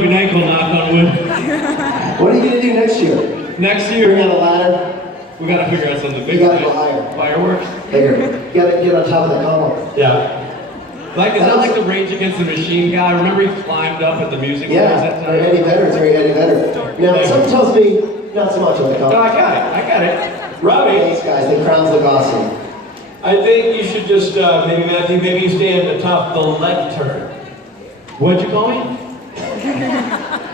broken ankle, knock on wood. What are you gonna do next year? Next year, Bring out a ladder. we gotta figure out something big. You gotta go higher. Fireworks. Bigger. You gotta get on top of the column. Yeah. Like, is that like the Rage Against the Machine guy? Remember he climbed up at the music Yeah, awards that or time? Eddie Vedder. It's very Eddie Vedder. Now, something tells me not so much on the No, column. I got it. Robbie, These guys, the crowns look awesome. I think you should just, maybe Matthew, maybe you stand atop the lectern. What'd you call me?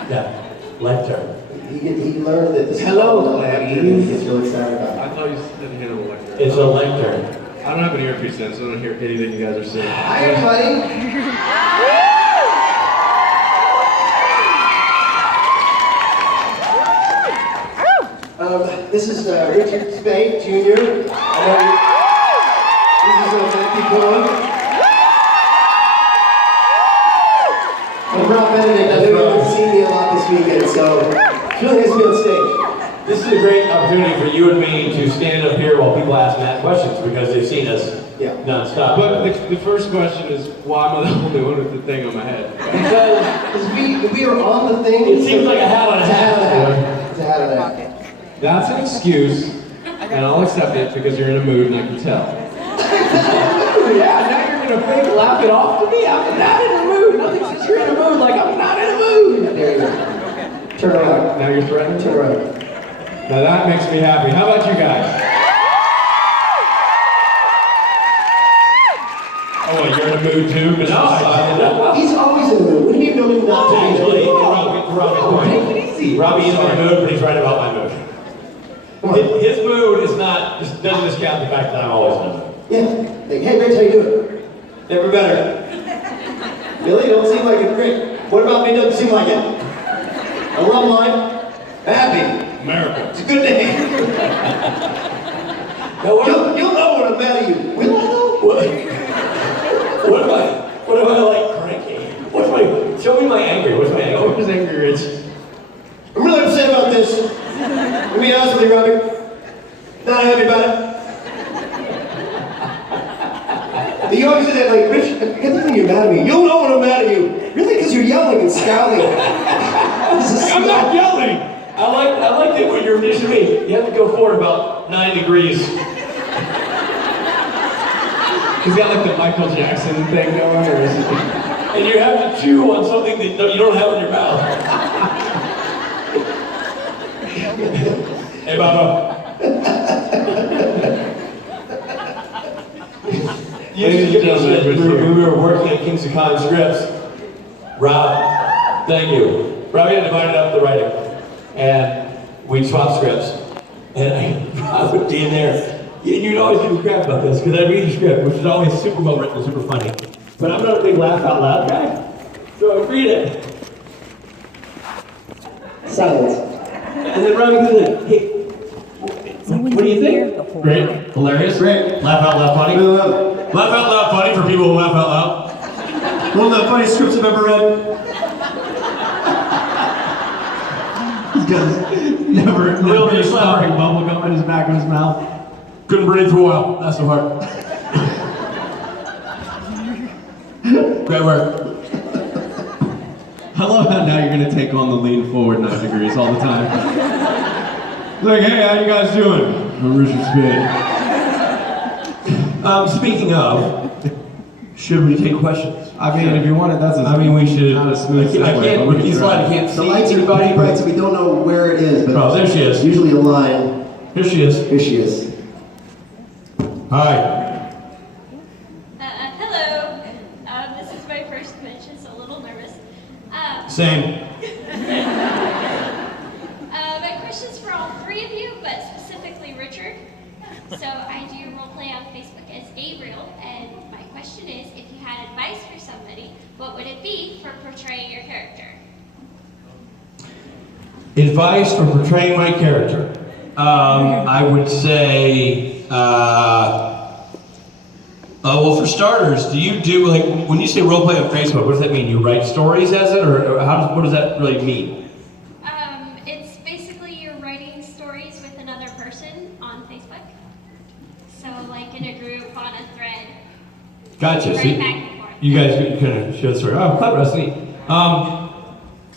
Yeah, lectern. He learned that this Hello, is ladies. He's really excited about it. I thought you didn't hear the lecture. It's a lectern. I don't have an earpiece in, so I don't hear anything you guys are saying. Hi, everybody. This is Richard Spade, Jr. This is Matthew Cohen. I'm Rob Benedict. I know you haven't seen me a lot this weekend, so it's really nice to be on stage. This is a great opportunity for you and me to stand up here while people ask Matt questions because they've seen us nonstop. But the first question is, why am I the only one with the thing on my head? Because we are on the thing. It seems like a hat on a hat. It's a hat on a hat. That's an excuse, and I'll accept it because you're in a mood and I can tell. Yeah, now you're gonna fake laugh it off to me? I'm not in a mood. Nothing says you're in a mood like I'm not in a mood. There you go. Turn around. Now you're threatening? Turn around. Now that makes me happy. How about you guys? Oh, well, you're in a mood too? Mr. Silent? He's always in the mood. What do you know him not to be? Actually, Robbie is in my mood, but he's right about my mood. His mood is not, doesn't discount the fact that I'm always in a mood. Yeah. Like, hey, Rich, how you doing? Never better. Really? Don't seem like it. Great. What about me? Doesn't seem like it. I love life. Happy. Miracle. It's a good day. You'll know when I'm mad at you. Will I know? What am I like cranky? Show me my anger. What's my anger? What was angry, Rich? I'm really upset about this. Let me be honest with you, Robbie. Not happy about it. You always say that, like, Rich, I forget the thing you're mad at me. You'll know when I'm mad at you. Really, because you're yelling and scowling. I'm not yelling! I like that when you're next to me, you have to go forward about 9 degrees. He's got like the Michael Jackson thing going, or is it? And you have to chew on something that you don't have in your mouth. Hey, Baba. When we were working at Kings of Con Scripts, Rob, thank you. Robbie had divided up the writing, and we'd swap scripts. And Rob would be in there. You'd always give me crap about this, because I read the script, which is always super well written and super funny. But I'm not a big laugh out loud guy, so I read it. Silence. And then Robbie goes like, hey, what do you think? Great. Hilarious? Great. Laugh out loud funny? Laugh out loud funny for people who laugh out loud. One of the funniest scripts I've ever read. Never Real stopping bubble gum in his back of his mouth. Couldn't breathe for a while. That's the part. Great work. I love how now you're gonna take on the lean forward 9 degrees all the time. Like, hey, how you guys doing? I'm Richard Spade. Speaking of, should we take questions? I mean, if you want it, that's a we should. not a smooth segue, I can't. but we With can these try. slides, I can't The see lights are anybody. bright, so we don't know where it is, but Oh, there she is. usually a line. Here she is. Here she is. Hi. Hello. This is my first convention, so a little nervous. Same. My question's for all three of you, but specifically Richard. So I do roleplay on Facebook as Gabriel, and my question is, if you had advice for somebody, what would it be for portraying your character? Advice for portraying my character. I would say, well, for starters, do you do, like, when you say roleplay on Facebook, what does that mean? You write stories as it, or what does that really mean? It's basically you're writing stories with another person on Facebook. So like in a group, on a thread. Gotcha. Right See, back and forth. you guys kind of show the story. Oh, clever, that's neat.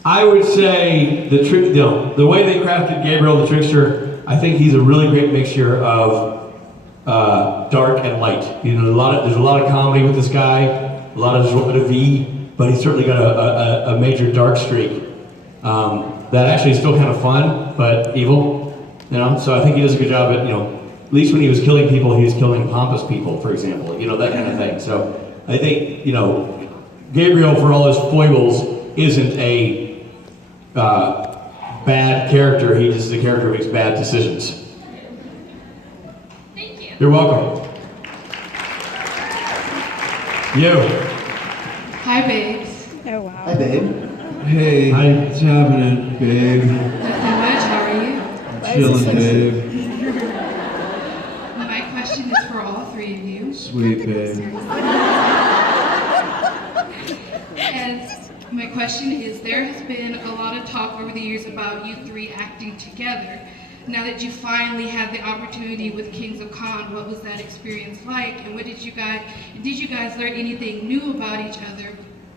I would say the way they crafted Gabriel the Trickster, I think he's a really great mixture of dark and light. You know, there's a lot of comedy with this guy, a lot of V, but he's certainly got a major dark streak that actually is still kind of fun, but evil. You know, so I think he does a good job at, you know, at least when he was killing people, he was killing pompous people, for example. You know, that kind of thing. So I think, you know, Gabriel, for all his foibles, isn't a bad character. He just is a character who makes bad decisions. Thank you. You're welcome. You. Hi, babes. Oh, wow. Hi, babe. Hey, what's happening, babe? Nothing much. How are you? Chilling, babe. My question is for all three of you. Sweet, babe. And my question is, there has been a lot of talk over the years about you three acting together. Now that you finally had the opportunity with Kings of Con, what was that experience like? And did you guys learn anything new about each other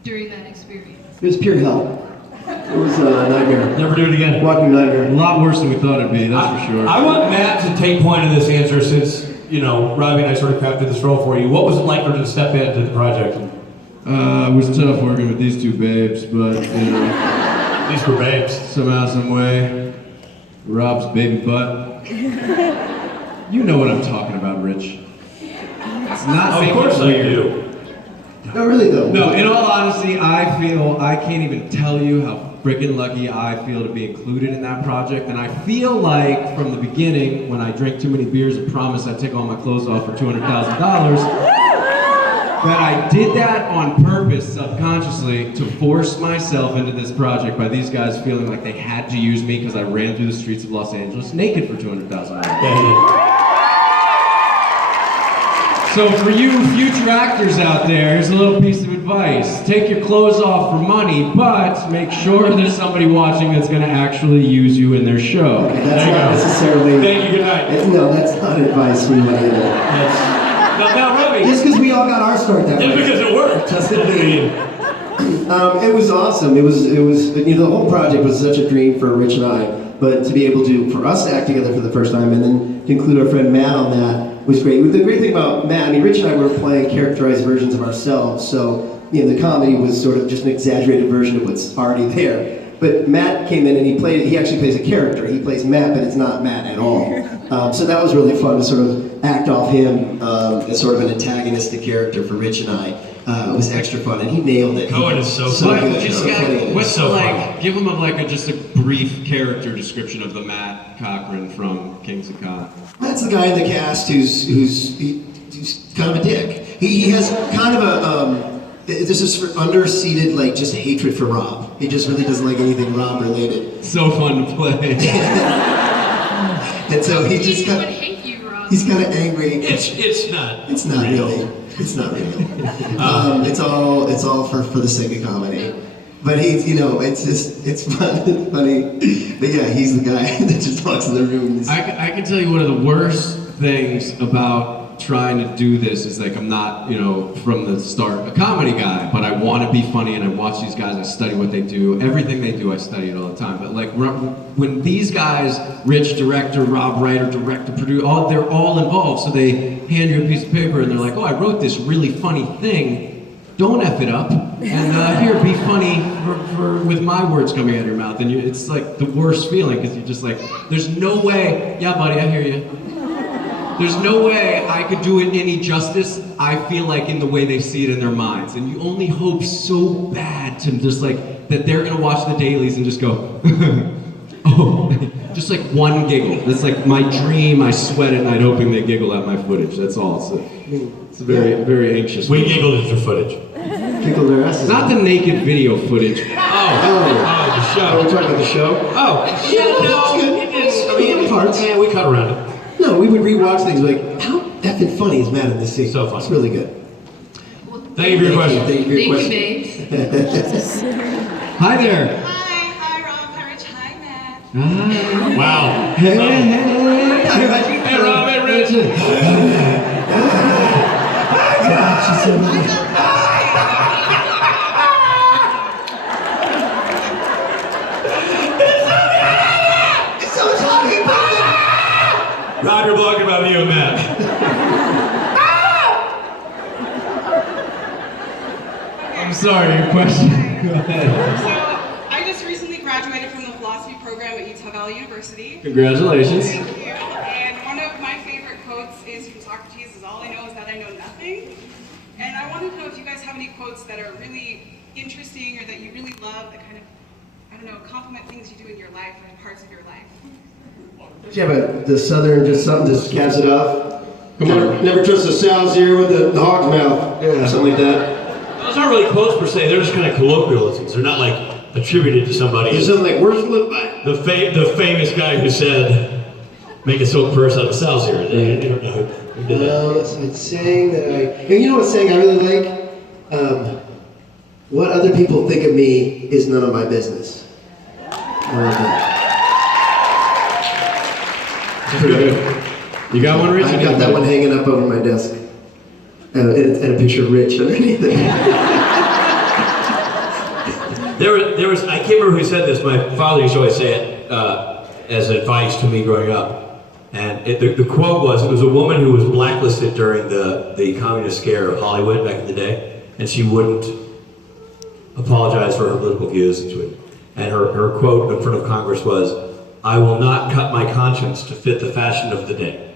during that experience? It was pure hell. It was a nightmare. Never do it again. Walking nightmare. A lot worse than we thought it'd be, that's for sure. I want Matt to take point of this answer since, you know, Robbie and I sort of crafted this role for you. What was it like to step into the project? It was tough working with these two babes, but, you know, These were babes. somehow, some way, Rob's baby butt. You know what I'm talking about, Rich. It's not Of making course it I weird. do. No, really though. No, in all honesty, I feel I can't even tell you how freaking lucky I feel to be included in that project. And I feel like from the beginning, when I drank too many beers and promised I'd take all my clothes off for $200,000, that I did that on purpose, subconsciously, to force myself into this project by these guys feeling like they had to use me because I ran through the streets of Los Angeles naked for $200,000. Yeah, So for you future actors out there, here's a little piece of advice. Take your clothes off for money, but make sure there's somebody watching that's going to actually use you in their show. That's There you not go. necessarily. Thank you, good night. No, that's not advice we want either. Now, Robbie, Just because we all got our start that just way. because it worked. It was awesome. It was, you know, the whole project was such a dream for Rich and I. But to be able for us to act together for the first time and then to include our friend Matt on that was great. The great thing about Matt, I mean, Rich and I were playing characterized versions of ourselves. So, you know, the comedy was sort of just an exaggerated version of what's already there. But Matt came in and he actually plays a character. He plays Matt, but it's not Matt at all. So that was really fun to sort of act off him as sort of an antagonistic character for Rich and I. It was extra fun, and he nailed it. Cohen is so But funny. just So funny. what's So give him just a brief character description of the Matt Cochran from Kings of Con. Matt's the guy in the cast who's kind of a dick. He has kind of this is for under-seated, like, just hatred for Rob. He just really doesn't like anything Rob related. So fun to play. And so he just Katie kind would of, hate you, Rob. he's kind of angry. It's not. It's not really. It's not real. It's all for the sake of comedy. But he's, you know, it's fun, it's funny. But yeah, he's the guy that just walks in the room. And I can tell you one of the worst things about trying to do this is, like, I'm not, you know, from the start a comedy guy, but I want to be funny and I watch these guys, I study what they do. Everything they do, I study it all the time. But like when these guys, Rich, director, Rob, writer, director, producer, they're all involved. So they hand you a piece of paper and they're like, oh, I wrote this really funny thing. Don't F it up, and here, be funny with my words coming out of your mouth. And it's like the worst feeling, because you're just like, there's no way, yeah buddy, I hear you. There's no way I could do it any justice, I feel like, in the way they see it in their minds. And you only hope so bad to just like, that they're gonna watch the dailies and just go, oh, just like one giggle. That's like my dream. I sweat at night hoping they giggle at my footage. That's all. It's a very, very anxious. We giggled at your footage. tickle their asses. Not the naked video footage. The show. We're talking about the show? Oh, yeah, no, it is. I mean, Parts. Yeah, we cut around it. No, we would rewatch things like, how effing funny is Matt in this scene? So funny. It's really good. Thank you for your question. Thank you for your Thank you, question. babes. Hi there. Hi, Rob, hi, Rich, hi, Matt. Wow. Hey, So- hey. Hey, Rob, hey, Rich. She's so funny. about you and Matt. I'm sorry, your question. Go ahead. So, I just recently graduated from the philosophy program at Utah Valley University. Congratulations. Thank you. And one of my favorite quotes is from Socrates, is all I know is that I know nothing. And I wanted to know if you guys have any quotes that are really interesting or that you really love that kind of, I don't know, compliment things you do in your life or parts of your life. Do you have the southern, just something to caps it off? Come on. Never trust a sow's ear with the hog's mouth. Yeah. Something like that. Those aren't really quotes per se, they're just kind of colloquialisms. They're not like attributed to somebody. There's something like, words to live by. The famous guy who said, make a silk purse out of a sow's ear. They don't know who did that. It's saying that you know what saying I really like? What other people think of me is none of my business. I love that. Pretty good. You got one, Rich? I got that one hanging up over my desk. And a picture of Rich underneath it. There was, I can't remember who said this, my father used to always say it as advice to me growing up. And the quote was, it was a woman who was blacklisted during the communist scare of Hollywood back in the day, and she wouldn't apologize for her political views. And her quote in front of Congress was, "I will not cut my conscience to fit the fashion of the day."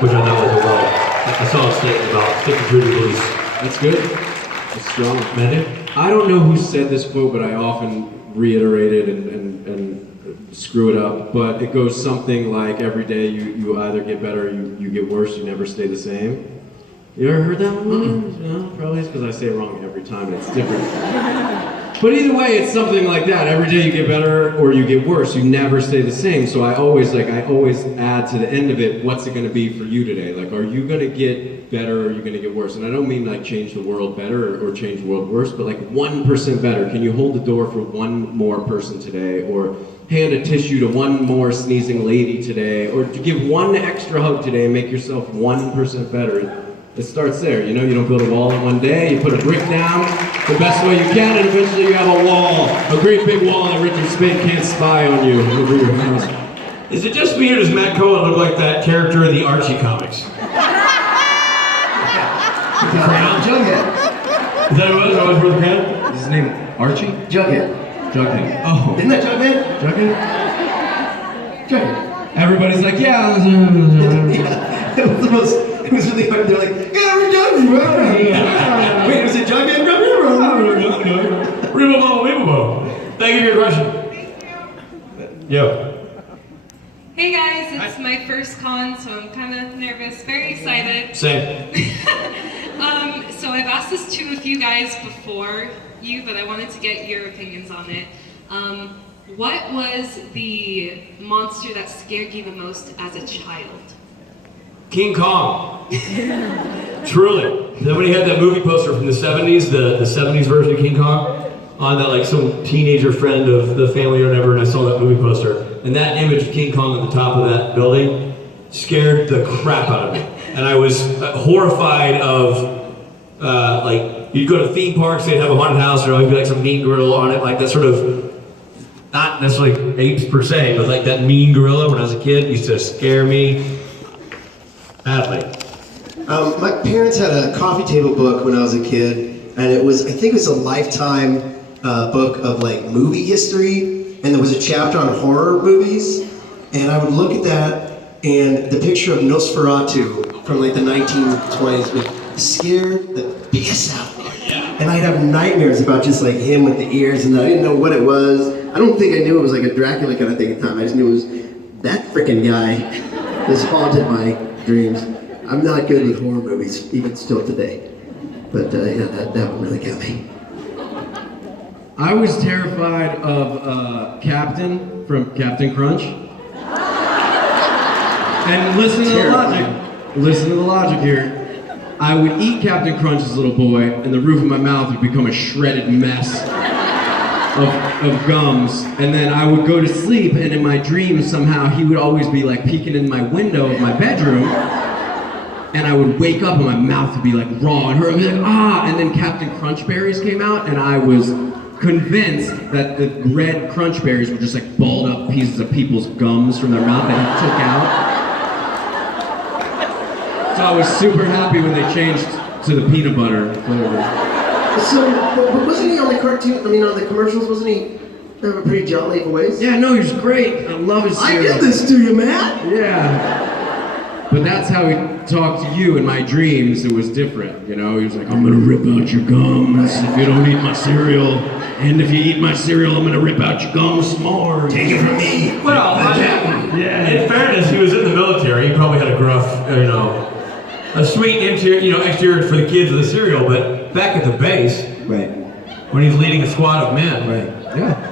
Which I thought was a solid statement about sticking true to your beliefs. That's good. That's strong. Mandy? I don't know who said this quote, but I often reiterate it and screw it up. But it goes something like, every day you either get better or you get worse, you never stay the same. You ever heard that one? No, probably it's because I say it wrong every time and it's different. But either way, it's something like that. Every day you get better or you get worse. You never stay the same. So I always add to the end of it, what's it going to be for you today? Like, are you going to get better or are you going to get worse? And I don't mean like change the world better or change the world worse, but like 1% better. Can you hold the door for one more person today? Or hand a tissue to one more sneezing lady today? Or give one extra hug today and make yourself 1% better? It starts there, you know, you don't build a wall in one day, you put a brick down the best way you can, and eventually you have a wall, a great big wall that Richard Spade can't spy on you over your house. Is it just me or does Matt Cohen look like that character in the Archie comics? Jughead. Is that who it was? I was Brother Crown? Is his name Archie? Jughead. Jughead. Oh. Isn't that Jughead? Jughead? Jughead. Everybody's like, yeah. Yeah. It was really hard. They're like, yeah, we're Jughead. Wait, was it Jughead? Thank you for your question. Thank you. Yo. Hey guys, it's my first con, so I'm kind of nervous, very excited. Same. So I've asked this to a few guys before you, but I wanted to get your opinions on it. What was the monster that scared you the most as a child? King Kong. Truly. Nobody had that movie poster from the 70s, the 70s version of King Kong? On that, like, some teenager friend of the family or whatever, and I saw that movie poster. And that image of King Kong at the top of that building scared the crap out of me. And I was horrified of, like, you'd go to theme parks, they'd have a haunted house, there'd always be like some mean gorilla on it, like that sort of, not necessarily apes per se, but like that mean gorilla when I was a kid used to scare me badly. My parents had a coffee table book when I was a kid, and I think it was a Lifetime book of like movie history, and there was a chapter on horror movies, and I would look at that, and the picture of Nosferatu from like the 1920s would scare the piss out of me. And I'd have nightmares about just like him with the ears, and I didn't know what it was. I don't think I knew it was like a Dracula kind of thing at the time. I just knew it was that freaking guy that's haunted my dreams. I'm not good with horror movies, even still today. But yeah, that one really got me. I was terrified of Captain from Captain Crunch. And listen to the logic. Listen to the logic here. I would eat Captain Crunch as a little boy, and the roof of my mouth would become a shredded mess of gums. And then I would go to sleep, and in my dreams, somehow, he would always be like peeking in my window of my bedroom. And I would wake up, and my mouth would be like raw, and I'd be like, ah! And then Captain Crunch Berries came out, and I was convinced that the red Crunch Berries were just like balled up pieces of people's gums from their mouth that he took out. So I was super happy when they changed to the peanut butter flavor. So, but wasn't he on the cartoon? I mean, on the commercials, wasn't he have a pretty jolly voice? Yeah, no, he's great. I love his I cereal. did this to you, man. Yeah. But that's how he talked to you in my dreams. It was different, you know? He was like, I'm gonna rip out your gums if you don't eat my cereal. And if you eat my cereal, I'm gonna rip out your gums some more. Take it from me. Well, in fairness, he was in the military. He probably had a gruff, a sweet exterior for the kids of the cereal. But back at the base, Right. when he's leading a squad of men, Right. Yeah.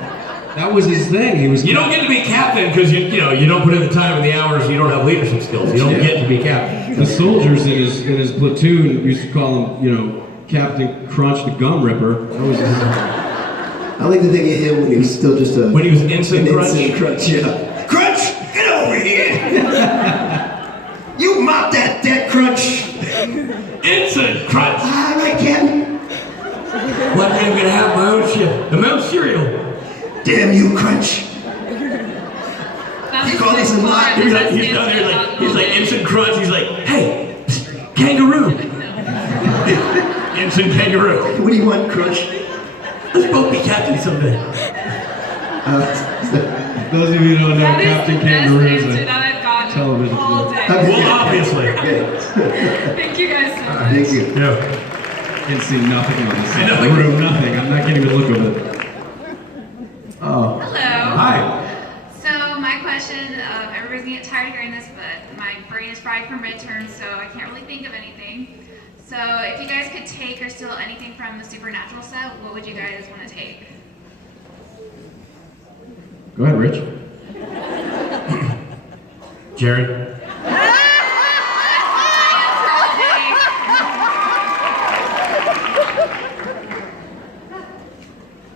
That was his thing. He was. you don't get to be captain because you don't put in the time and the hours. You don't have leadership skills. You don't get to be captain. The soldiers in his platoon used to call him, Captain Crunch the Gum Ripper. That was his. I like to think of him when he was still just When he was Ensign Crunch? Ensign Crunch, yeah. Crunch, get over here! You mop that Crunch! Ensign Crunch. All right, Captain. One day I'm gonna have my own ship, the Mount Cereal. Damn you, Crunch! That's You call this a lot? He's down there he's like Ensign Crunch. He's like, hey, psst, kangaroo. Ensign Kangaroo. What do you want, Crunch? Let's both be captain someday. Those of you who don't know, That is Captain the best Kangaroo is answer a that I've gotten television all day. Well, obviously. Thank you guys so much. Thank you. Yeah. Can see nothing on this I know. room, nothing. I'm not getting even look over it. Oh. Hello. Hi. So my question, everybody's gonna get tired of hearing this, but my brain is fried from midterms, so I can't really think of anything. So if you guys could take or steal anything from the Supernatural set, what would you guys want to take? Go ahead, Rich. Jared.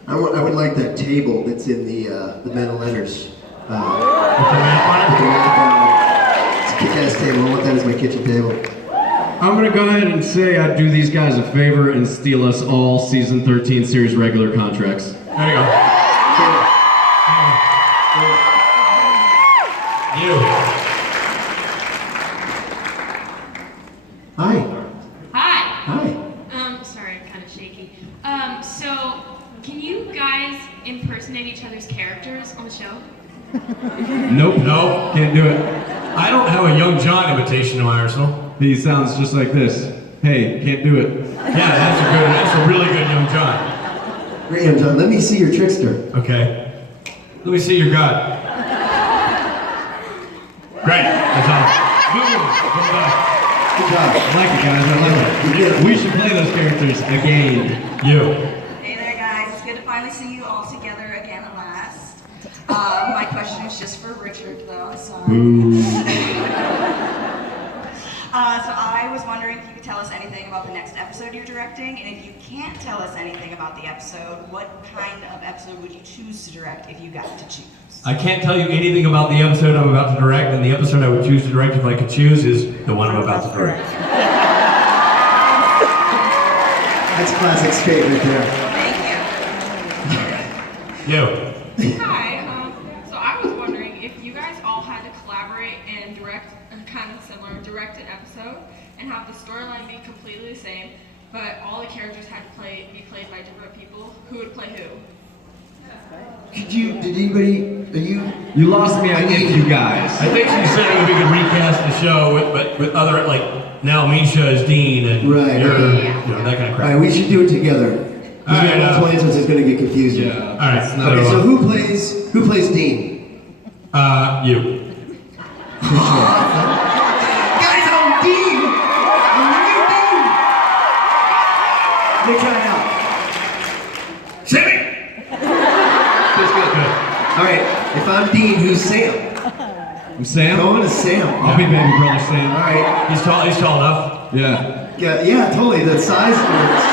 I would like that table that's in the Metal Letters. With the map on it? It's a kick-ass table. I want that as my kitchen table. I'm gonna go ahead and say I'd do these guys a favor and steal us all season 13 series regular contracts. There you go. You. Hi. Hi. Hi. Sorry, I'm kind of shaky. So, can you guys impersonate each other's characters on the show? Nope. No. Can't do it. I don't have a Young John imitation in my arsenal. He sounds just like this. Hey, can't do it. Yeah, that's a really good Young John. Great, Young John. Let me see your trickster. Okay. Let me see your God. Great. That's all. Boom. Well done. Good job. I like it, guys. I like it. We should play those characters again. You. Hey there, guys. It's good to finally see you all together again at last. My question is just for Richard, though. So I was wondering if you could tell us anything about the next episode you're directing, and if you can't tell us anything about the episode, what kind of episode would you choose to direct if you got to choose? I can't tell you anything about the episode I'm about to direct, and the episode I would choose to direct if I could choose is the one I'm about to direct. That's classic skate right there. Thank you. You. Hi, so I was wondering if you guys all had to collaborate and direct a kind of similar directed episode and have the storyline be completely the same, but all the characters had to be played by different people, who would play who? Did anybody, You lost me on you guys. I think she's saying if we could recast the show with other, like, now Misha is Dean and Right. you're, that kind of all crap. right, we should do it together. All right, multiple answers is going to get confusing. Yeah. All right. It's not Okay, a so lot. who plays Dean? You. Guys, I'm Dean! I'm the new Dean! Let me try it out. Sammy! Good. All right, if I'm Dean, who's Sam? I'm Sam. Go on to Sam. I'll be baby brother Sam. All right. He's tall enough. Yeah. Yeah, totally. The size works.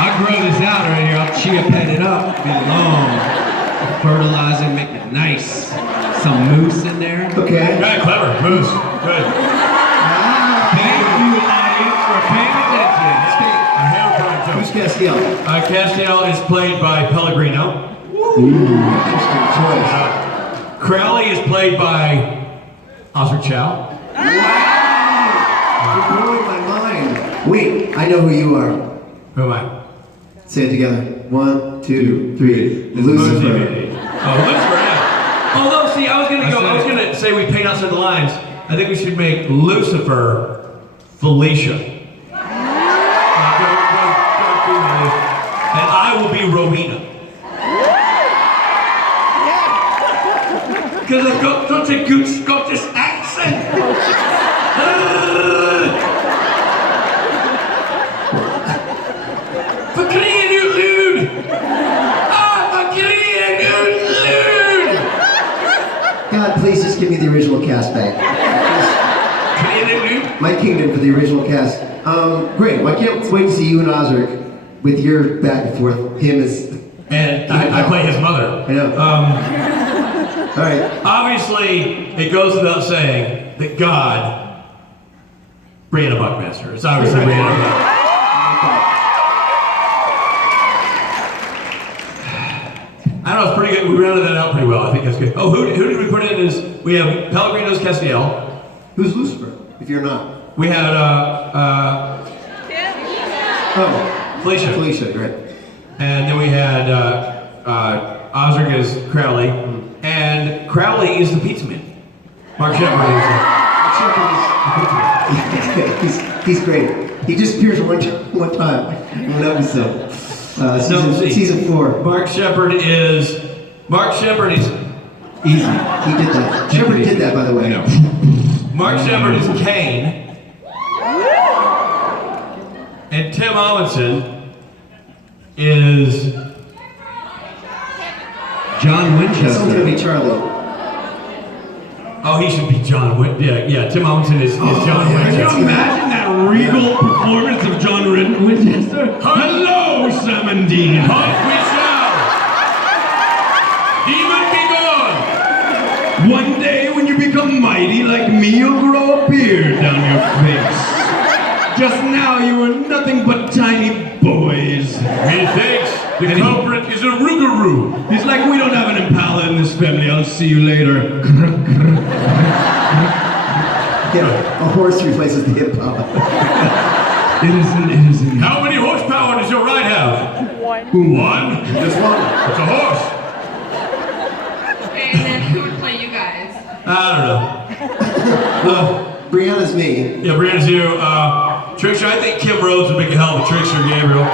I'll grow this out right here. I'll chia pet it up. Be long. Fertilize it, make it nice. Some mousse in there. Okay. Good, clever. Moves. Good. Thank you, audience, for paying attention. A hair product joke. Who's Castiel? Castiel is played by Pellegrino. Ooh, interesting choice. Crowley is played by Oscar Chow. Wow! Wait, I know who you are. Who am I? Say it together. 1, 2, 3. Lucifer. Oh, Lucifer, yeah. Although, see, I was gonna say we paint outside the lines. I think we should make Lucifer Felicia. And I will be Rowena. Because I've got such a good Scottish accent. Verkriegen ut lud! Verkriegen ut lud! God, please just give me the original cast back. My kingdom for the original cast. Great. Well, I can't wait to see you and Osric with your back and forth. Him as... And I play his mother. I know. All right. Obviously, it goes without saying that God, Brianna Buckmaster. It's obviously Brianna Buckmaster. I don't know, it's pretty good. We rounded that out pretty well. I think that's good. Oh, who did we put in as... We have Pellegrino's Castiel. Who's Lucifer, if you're not? We had, Felicia. Felicia, great. And then we had Osric as Crowley. And Crowley is the pizza man. Mark Shepard is He's great. He just appears one time in an episode. Season 4. Mark Shepard is easy. He did that. Shepard did that, by the way. No. Mark Shepard is Kane. And Tim Amundsen is John Someone's gonna Winchester. be Charlie. Oh, he should be John Winchester. Yeah, Tim Amundsen is John Winchester. Can you imagine that regal performance of John Winchester? Hello, Sam Dean. Hunt we shall. Demon be gone. One day when you become mighty like me, you'll grow a beard down your face. Just now you were nothing but tiny boys. Methinks the culprit is a rougarou. He's like, we don't have an impala in this family, I'll see you later. Yeah, a horse replaces the impala. It isn't. How many horsepower does your ride have? One. Just one. It's a horse. And then who would play you guys? I don't know. Brianna's me. Yeah, Brianna's you. Trickster, I think Kim Rhodes would make a hell of a trickster, Gabriel.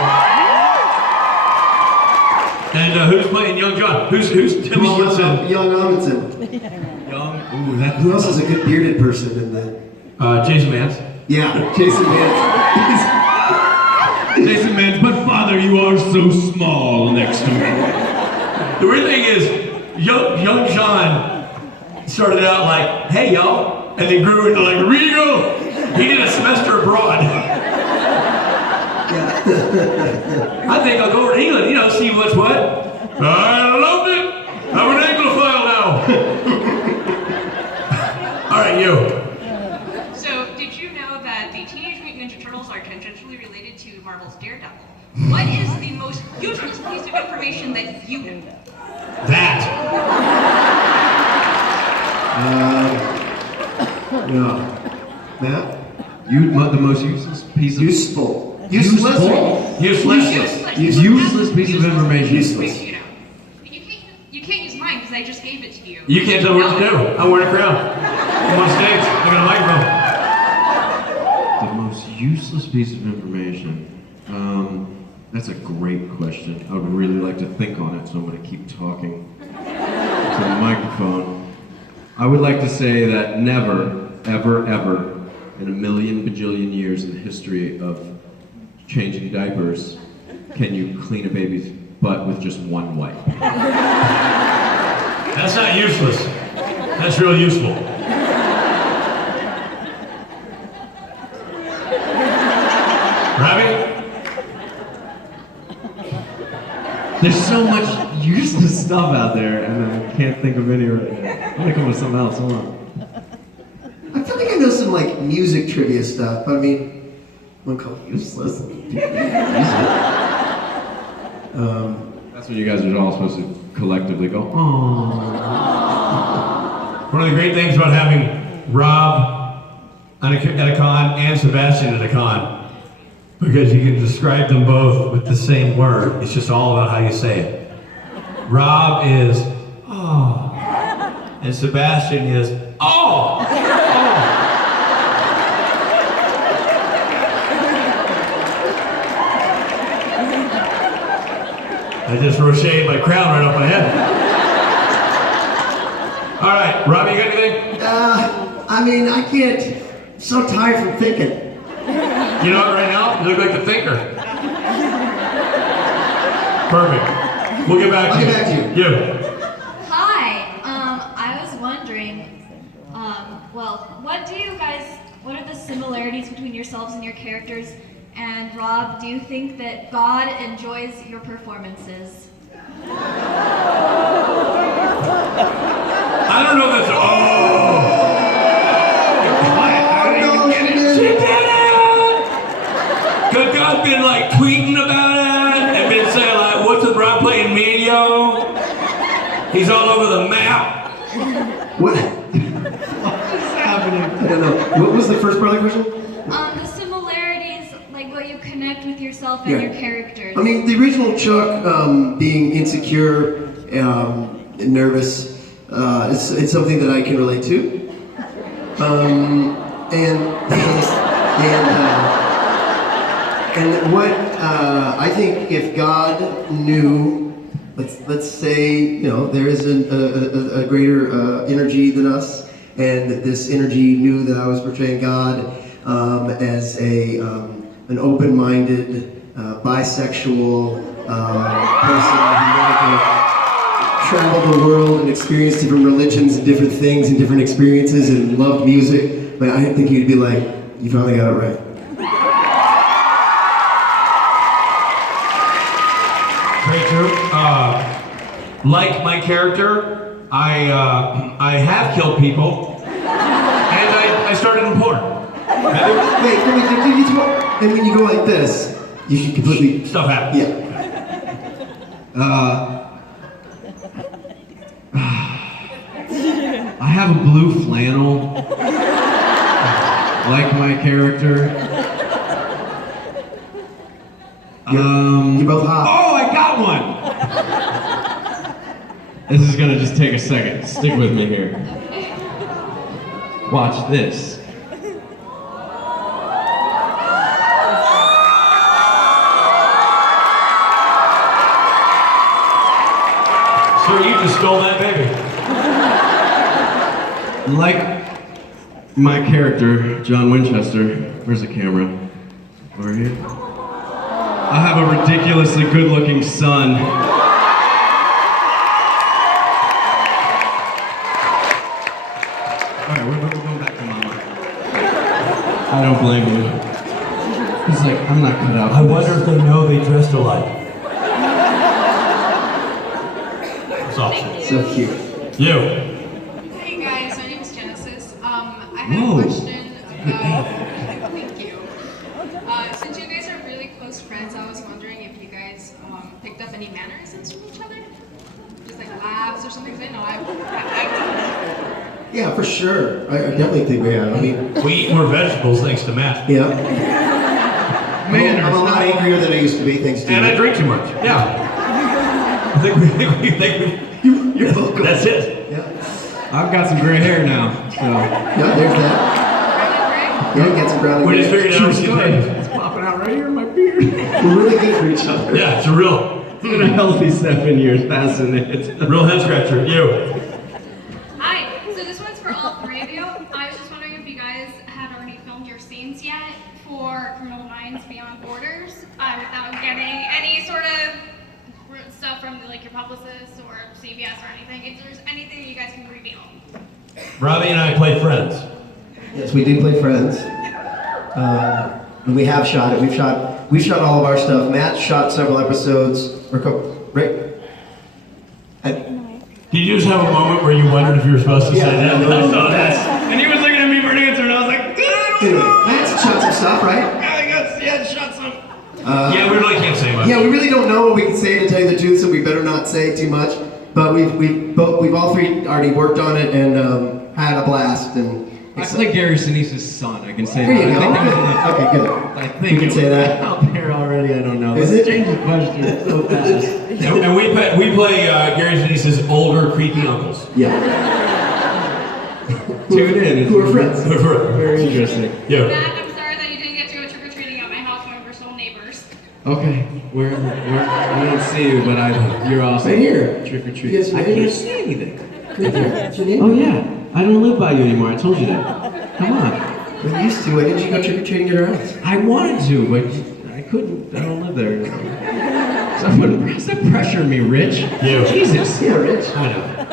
And who's playing Young John? Who's Tim Amundsen? Young Amundsen. Who else is a good bearded person in the... Jason Mance. Yeah, Jason Mance. Jason Mance, but father, you are so small next to me. The weird thing is, young John started out like, hey y'all, and then grew into like, regal. He did a semester abroad. I think I'll go over to England, see what's what. I loved it. I'm an Anglophile now. All right, you. So, did you know that the Teenage Mutant Ninja Turtles are tangentially related to Marvel's Daredevil? What is the most useless piece of information that you know? That. No. Matt? The most useless piece of... Useful. Useless piece of information. Useless. You can't use mine because I just gave it to you. You can't tell me what to do. I'm wearing a crown. I'm on stage. I got a microphone. The most useless piece of information. That's a great question. I would really like to think on it, so I'm going to keep talking to the microphone. I would like to say that never, ever, ever, in a million bajillion years in the history of changing diapers, can you clean a baby's butt with just one wipe. That's not useless. That's real useful. Robbie? There's so much useless stuff out there, and I can't think of any right now. I'm gonna come up with something else. Hold on. I feel like I know some like music trivia stuff, but I mean, I'm gonna call it useless. That's when you guys are all supposed to collectively go, "Aww." One of the great things about having Rob at a con and Sebastian at a con Because you can describe them both with the same word. It's just all about how you say it. Rob is, oh. And Sebastian is, oh. I just rocheted my crown right off my head. All right, Robbie, you got anything? I mean, I can't. I'm so tired from thinking. You know what, right now, you look like the thinker. Perfect. We'll get back to you. I'll get back to you. You. Hi, I was wondering, well, what are the similarities between yourselves and your characters? And Rob, do you think that God enjoys your performances? I don't know if that's, She did it! Cause God's been like tweeting about it and been saying like, what's with Rob playing Mio? He's all over the map. What? What's happening? I don't know. What was the first part of the question? The similarities, like what you connect with yourself and your characters. I mean, the original Chuck being insecure, and nervous, it's something that I can relate to. And what I think if God knew, let's say, you know, there is a greater energy than us, and that this energy knew that I was portraying God as an open-minded, bisexual person who wanted to travel the world and experience different religions and different things and different experiences and loved music, but I think he'd be like, you finally got it right. Very true. Like my character, I have killed people, and I started in porn. Wait, and when you go like this, you should completely... Stuff happens. Yeah. I have a blue flannel, like my character. You're both hot. Oh, I got one! This is gonna just take a second. Stick with me here. Watch this. Sir, you just stole that baby. Like my character, John Winchester. Where's the camera? Over here. I have a ridiculously good-looking son. Alright, we're going back to Mama. I don't blame you. He's like, I'm not cut out. I wonder if they know they dressed alike. It's awesome. So cute. You. Hey guys, my name is Genesis. I have a question about, thank you. Since you guys are really close friends, I was wondering if you guys picked up any mannerisms from each other? Just like laughs or something, because I know I've Yeah, for sure. I definitely think we have. I mean, we eat more vegetables thanks to Matt. yeah. I'm a lot angrier than I used to be, thanks to you. And I drink too much. Yeah. I think we You're welcome. That's it. Yeah. I've got some gray hair now, so. Yeah, there's that. Yeah, get some brownie. We just figured out It's popping out right here in my beard. We're really good for each other. Yeah, it's a real It's been a healthy 7 years passing it. real head scratcher. You. Hi, so this one's for all three of you. I was just wondering if you guys had already filmed your scenes yet for Criminal Minds Beyond Borders without getting any sort of stuff from like your publicist or CBS or anything. If there's anything that you guys can reveal. Robbie and I play friends. Yes, we do play Friends. And we have shot it. We've shot all of our stuff. Matt shot several episodes. Right? Did you just have a moment where you wondered if you were supposed to say that? I saw that. And he was looking at me for an answer, and I was like, Anyway, Matt's shot some stuff, right? yeah, shot some. Yeah, we really can't say much. Yeah, we really don't know what we can say, to tell you the truth, so we better not say too much. But we've all three already worked on it and had a blast, and I play Gary Sinise's son. I can say There that. you go. I think Okay, good. I think We can say that. out there already. I don't know. Is Let's it? change the question so fast. And we play Gary Sinise's older creepy uncles. Yeah. Tune in. Who are friends. Very interesting. Yeah. Matt, I'm sorry that you didn't get to go trick-or-treating at my house when we're still neighbors. Okay, I don't see you, but you're awesome. Right here. Trick or treat. You guys are I can't neighbors. see anything. Right here. What's your name? Oh yeah, I don't live by you anymore. I told you that. Come on. I used to. Why didn't you go trick or treating at our house? I wanted to, but I couldn't. I don't live there anymore. Stop putting pressure on me, Rich. You. Jesus. Yeah, Rich. I know.